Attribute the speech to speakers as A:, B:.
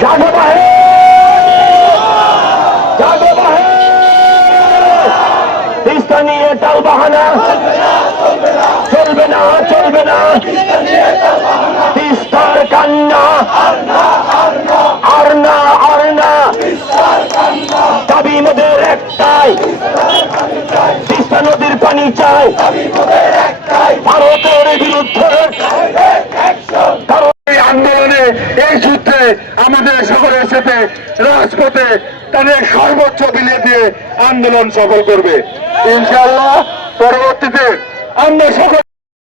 A: জাগো বাহে জাগো বাহে তিস্তা নিয়ে টাল বাহানা চলবে না চলবে না তিস্তার কান্না আর না আর না দাবি মোদের একটাই তিস্তা নদীর পানি চাই ভারতের বিরুদ্ধে আন্দোলনে এই আমাদের সকলের সাথে রাজপথে তাদের সর্বোচ্চ বিলে দিয়ে আন্দোলন সফল করবে। ইনশাআল্লাহ, পরবর্তীতে আমরা সকল